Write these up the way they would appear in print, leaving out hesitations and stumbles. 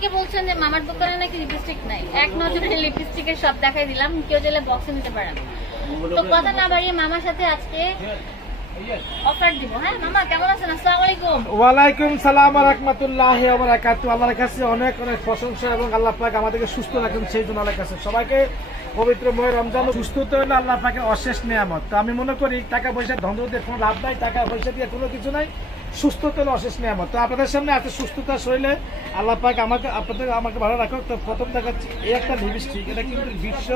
অনেকে বলছেন যে মামার দোকানে নাকি লিপস্টিক নাই, এক নজরে লিপস্টিকের সব দেখাই দিলাম, কেউ চাইলে বক্সে নিতে পারেন। তো কথা না বাড়িয়ে মামার সাথে আজকে অফার দিব। হ্যাঁ মামা, কেমন আছেন? আসসালামু আলাইকুম। ওয়ালাইকুম সালাম ওয়া রাহমাতুল্লাহি ওয়া বারাকাতুহু। আল্লাহর কাছে অনেক অনেক প্রশংসা এবং আল্লাহ পাক আমাদেরকে সুস্থ রাখেন, সেই জন্য আল্লাহর কাছে সবাইকে পবিত্র মাহে রমজান সুস্থতা হলো আল্লাহ পাকের অশেষ নিয়ামত। তো আমি মনে করি টাকা পয়সা ধন দিয়ে কোনো লাভ নাই, টাকা পয়সা দিয়ে কোনো কিছু নাই, সুস্থতা হলো অশেষ নিয়ামত। তো আপনাদের সামনে আছে সুস্থতা শরীরে আল্লাহ পাক আমাকে ভালো রাখো। তো প্রথম দেখাচ্ছি এই একটা লিপস্টিক, এটা কিন্তু বিশ্ব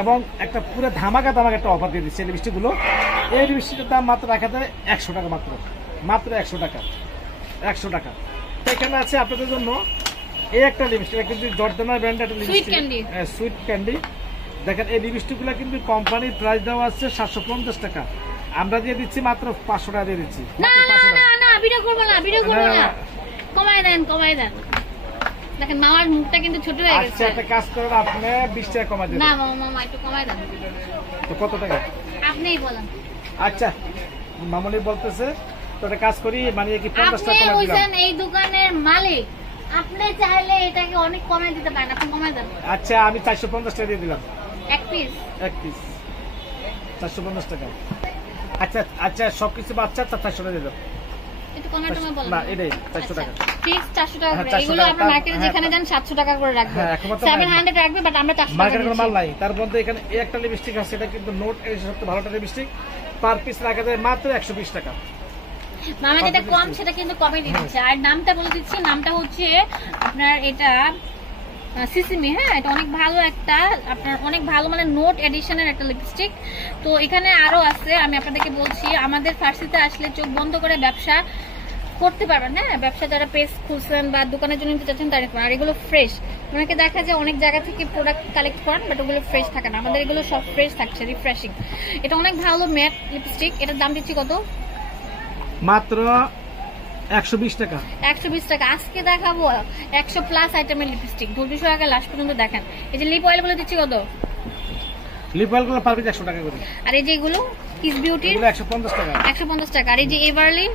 এবং একটা পুরো ধামাকা একটা অফার দিয়ে দিচ্ছে। এই লিপস্টিকগুলো, এই লিপস্টিকের দাম মাত্র রাখা যায় 100 টাকা, মাত্র 100 টাকা, 100 টাকা। তো এখানে আছে আপনাদের জন্য এই একটা লিপস্টিক, কিন্তু জর্দানা ব্র্যান্ডের একটা লিপস্টিক, সুইট ক্যান্ডি। দেখেন এই লিপস্টিকগুলো কিন্তু কোম্পানির প্রাইস দেওয়া আছে 750 টাকা, আমরা দিয়ে দিচ্ছি মাত্র 500 টাকা দিয়ে দিচ্ছি। না ভিডিও করব না, কমাই দেন। দেখেন মামার মুখটা কিন্তু ছোট হয়ে গেছে। আচ্ছা একটা কাজ করেন, আপনি 20 টাকা কমাই দেন। না মামা একটু কমাই দেন। তো কত টাকা? আপনিই বলেন। আচ্ছা মামনি বলতেছে, তো একটা কাজ করি, মানে কি 50 টাকা আপনি কমাই দিলাম। হইছেন এই দোকানের মালিক, আপনি চাইলে এটাকে অনেক কমাই দিতে পারেন, আপনি কমাই দেন। আচ্ছা আমি 450 টাকা দিয়ে দিলাম, এক পিস 450 টাকা। আচ্ছা আচ্ছা সবকিছু বাচ্চা 400 টাকা দিয়ে দাও। একটু কমাই টমাই বলেন। না এটাই 400 টাকা। ফিক্স 400 টাকা করে। 400 এগুলো আমরা মার্কেটে যেখানে যান 700 টাকা করে রাখবো, 700 রাখবে, বাট আমরা 400 টাকা মার্কেটে কোনো দিচ্ছি। মাল নাই। তার মধ্যে এখানে এই একটা লিপস্টিক আছে, এটা কিন্তু নোট এর সবচেয়ে ভালো একটা লিপস্টিক, পার পিস রাখা যায় মাত্র 120 টাকা। মামা যেটা কম সেটা কিন্তু কমে দিচ্ছে। আর নামটা বলে দিচ্ছি, নামটা হচ্ছে আপনার এটা সিসিমি। হ্যাঁ, এটা অনেক ভালো একটা, আপনার অনেক ভালো মানে নোট এডিশনের একটা লিপস্টিক। তো এখানে আরো আছে, আমি আপনাদেরকে বলছি, আমাদের ফার্সিতে আসলে চোখ বন্ধ করে ব্যবসা করতে পারবেন। হ্যাঁ, ব্যবসা যারা পেজ খুলছেন বা দোকানের জন্য নিতে চাচ্ছেন তারা করেন। আর এগুলো ফ্রেশ, অনেকে দেখা যায় অনেক জায়গা থেকে প্রোডাক্ট কালেক্ট করেন, বাট ওগুলো ফ্রেশ থাকে না। আমাদের এগুলো সব ফ্রেশ থাকছে, রিফ্রেশিং। এটা অনেক ভালো ম্যাট লিপস্টিক। এটার দাম দিচ্ছি কত? মাত্র 120 টাকা। 120 টাকা। আজকে দেখাবো 100 প্লাস আইটেমের লিপস্টিক। ধৈর্য সহকারে লাস্ট পর্যন্ত দেখেন। এই যে লিপ অয়েল গুলো দিচ্ছি কত? লিপ অয়েল গুলো পার পিস 100 টাকা করে। আর এই যে এগুলো কিস বিউটির, এগুলো 150 টাকা। 150 টাকা। আর এই যে এভারলি,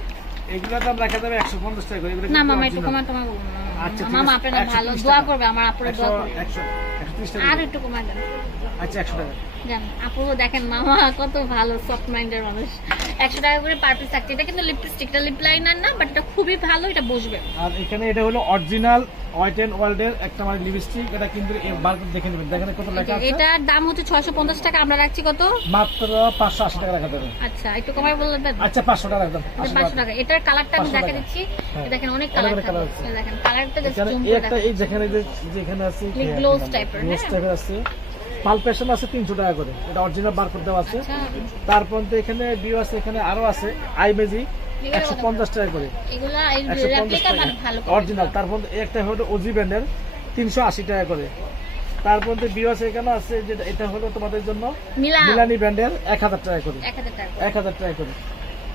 এগুলোর দাম রাখা যাবে 150 টাকা করে। এগুলো না মামা একটু কমা টমা বলুন। আচ্ছা মামা আপনারা ভালো দোয়া করবে, আমার আপুরা দোয়া করবে। 130 টাকা। আর একটু কমায় দেন। আচ্ছা 100 টাকা। জান আপুরা দেখেন মামা কত ভালো, সফট মাইন্ডের মানুষ। 100 টাকা করে পার পিস থাকছে। এটা কিন্তু লিপস্টিক, এটা লিপ লাইনার না, বাট এটা খুবই ভালো, এটা বসবে। আর এখানে এটা হলো অরিজিনাল হোয়াইট এন্ড ওয়ার্ল্ড এর একটা মানে লিপস্টিক, এটা কিন্তু বারকোড দেখে নেবেন, দেখেন কত লেখা আছে। এটার দাম হচ্ছে 650 টাকা, আমরা রাখছি কত? মাত্র 580 টাকা রাখা যাবে। আচ্ছা একটু কমাই বলবেন। আচ্ছা 500 টাকা একদম। 500 টাকা। এটার কালারটা আমি দেখা দিচ্ছি, দেখেন অনেক কালার আছে। দেখেন কালারটা জাস্ট জুম করে একটা এই যেখানে আছে লিপ গ্লোজ টাইপের, গ্লোজ টাইপের আছে, পালপেশন আছে 300 টাকা করে, এটা অরিজিনাল বারকোড দেওয়া আছে। তারপর তো এখানে ভিউ আছে, এখানে আরো আছে আই ম্যাজিক 150 টাকা করে, এগুলা রেপ্লিকা ভালো অরিজিনাল। তারপর একটা হলো ওজি ব্র্যান্ডের 380 টাকা করে। তারপর তো ভিউ আছে, এখানে আছে যে এটা হলো তোমাদের জন্য মিলানি ব্র্যান্ডের 1000 টাকা করে, 1000 টাকা করে।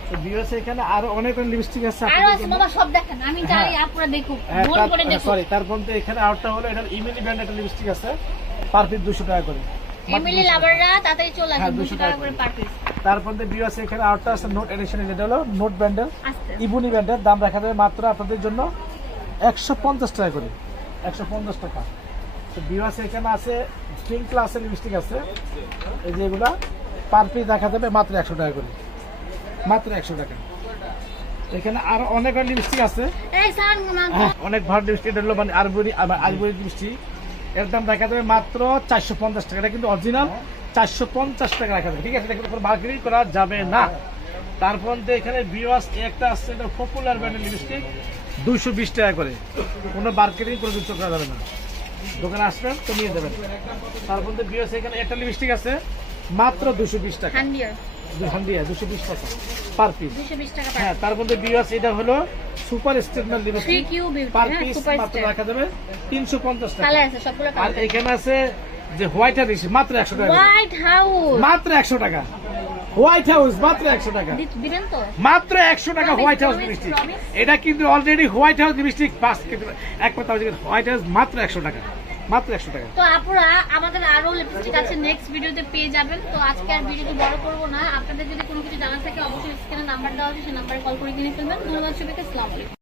তো ভিউ আছে, এখানে আরো অনেক লিপস্টিক আছে, আরো আছে বাবা, সব দেখেন, আমি জানি আপনারা দেখুন, মন করে দেখুন। সরি, তারপর তো এখানে আরেকটা হলো এটা ইমিলি ব্র্যান্ডের একটা লিপস্টিক আছে, পার পিস 200 টাকা করে। এমিলি লাভাররা তাড়াতাড়ি চলে আসে, 200 টাকা করে পার পিস। তারপর তো ভিউ আছে, এখানে আরেকটা আছে নোট এডিশন, যেটা হলো নোট ব্র্যান্ডের, ইবুনি ব্র্যান্ডের, দাম রাখা যাবে মাত্র আপনাদের জন্য 150 টাকা করে, 150 টাকা। তো ভিউ আছে, এখানে আছে স্প্রিং ক্লাসের লিপস্টিক আছে, এই যে এগুলা পার পিস দেখা যাবে মাত্র 100 টাকা করে, মাত্র 100 টাকা। এখানে আরো অনেক লিপস্টিক আছে, অনেক ভালো লিপস্টিক, এটা হলো মানে আরবরি লিপস্টিক, এর দাম দেখা যাবে মাত্র 450 টাকা। এটা কিন্তু অরিজিনাল 450 টাকা রাখা যাবে, ঠিক আছে, এটা কিন্তু মার্কেটিং করা যাবে না। তারপর তো এখানে ভিউয়ার্স একটা আছে, এটা পপুলার ব্র্যান্ডের লিপস্টিক 220 টাকা করে, কোনো মার্কেটিং করে কিছু করা যাবে না, দোকানে আসবেন তো নিয়ে যাবেন। তারপর তো ভিউয়ার্স এখানে একটা লিপস্টিক আছে মাত্র 220 টাকা, 220 টাকা পার পিস, 220 টাকা। হ্যাঁ, তার মধ্যে ভিউয়ার্স এটা হলো super statement lipstick, per piece মাত্র রাখা যাবে 350 টাকা। আর এখানে আছে যে হোয়াইট হাউস মাত্র 100 টাকা, হোয়াইট হাউস মাত্র 100 টাকা, হোয়াইট হাউস মাত্র 100 টাকা, দিবেন তো? মাত্র 100 টাকা হোয়াইট হাউস লিপস্টিক। এটা কিন্তু already white house lipstick pass, এক কথা হোয়াইট হাউস মাত্র 100 টাকা, মাত্র 100 টাকা। তো আপুরা আমাদের আরো লিপস্টিক আছে, নেক্সট ভিডিওতে পেয়ে যাবেন। তো আজকে আর ভিডিওটি বড় করবো না, আপনাদের যদি কোনো কিছু জানার থাকে অবশ্যই স্ক্রিনে নাম্বার দেওয়া আছে, সেই নাম্বারে কল করে কিনে ফেলবেন। ধন্যবাদ সবাইকে, আসসালামু আলাইকুম।